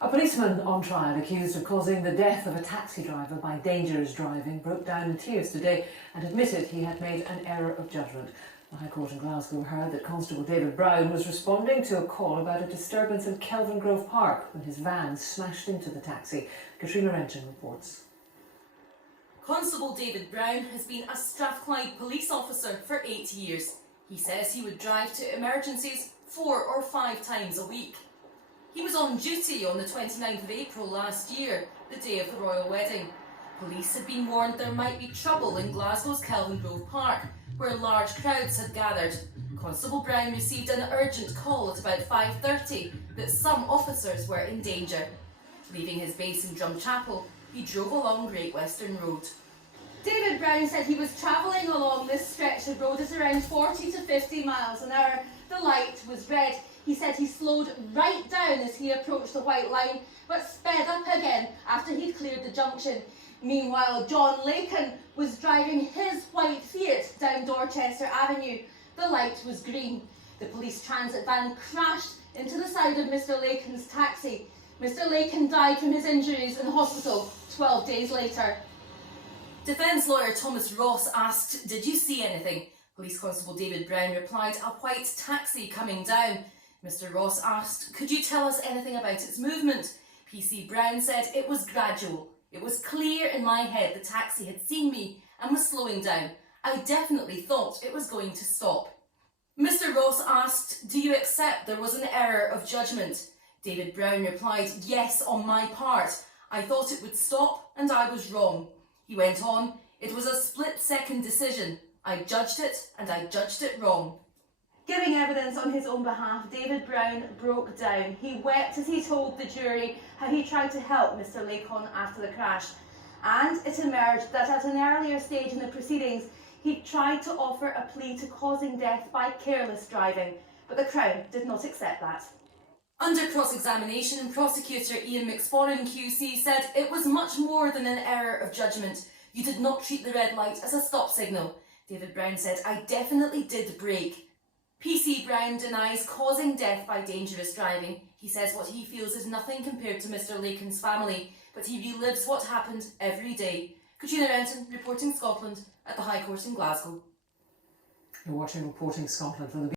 A policeman on trial accused of causing the death of a taxi driver by dangerous driving broke down in tears today and admitted he had made an error of judgment. The High Court in Glasgow heard that Constable David Brown was responding to a call about a disturbance in Kelvingrove Park when his van smashed into the taxi. Katrina Renton reports. Constable David Brown has been a Strathclyde police officer for 8 years. He says he would drive to emergencies 4 or 5 times a week. He was on duty on the 29th of April last year, the day of the royal wedding. Police had been warned there might be trouble in Glasgow's Kelvingrove Park, where large crowds had gathered. Constable Brown received an urgent call at about 5:30 that some officers were in danger. Leaving his base in Drumchapel, he drove along Great Western Road. David Brown said he was travelling along this stretch of road at around 40 to 50 miles an hour. The light was red. He said he slowed right down as he approached the white line, but sped up again after he'd cleared the junction. Meanwhile, John Lakin was driving his white Fiat down Dorchester Avenue. The light was green. The police transit van crashed into the side of Mr. Lakin's taxi. Mr. Lakin died from his injuries in hospital 12 days later. Defence lawyer Thomas Ross asked, "Did you see anything?" Police Constable David Brown replied, "A white taxi coming down." Mr. Ross asked, "Could you tell us anything about its movement?" PC Brown said it was gradual. "It was clear in my head the taxi had seen me and was slowing down. I definitely thought it was going to stop." Mr. Ross asked, "Do you accept there was an error of judgment?" David Brown replied, "Yes, on my part. I thought it would stop and I was wrong." He went on, "It was a split-second decision. I judged it and I judged it wrong." Giving evidence on his own behalf, David Brown broke down. He wept as he told the jury how he tried to help Mr. Lakin after the crash. And it emerged that at an earlier stage in the proceedings, he tried to offer a plea to causing death by careless driving, but the Crown did not accept that. Under cross-examination, prosecutor Ian McSporran QC said it was much more than an error of judgment. "You did not treat the red light as a stop signal." David Brown said, "I definitely did brake." PC Brown denies causing death by dangerous driving. He says what he feels is nothing compared to Mr. Lakin's family, but he relives what happened every day. Katrina Renton, reporting Scotland at the High Court in Glasgow. You're watching Reporting Scotland from the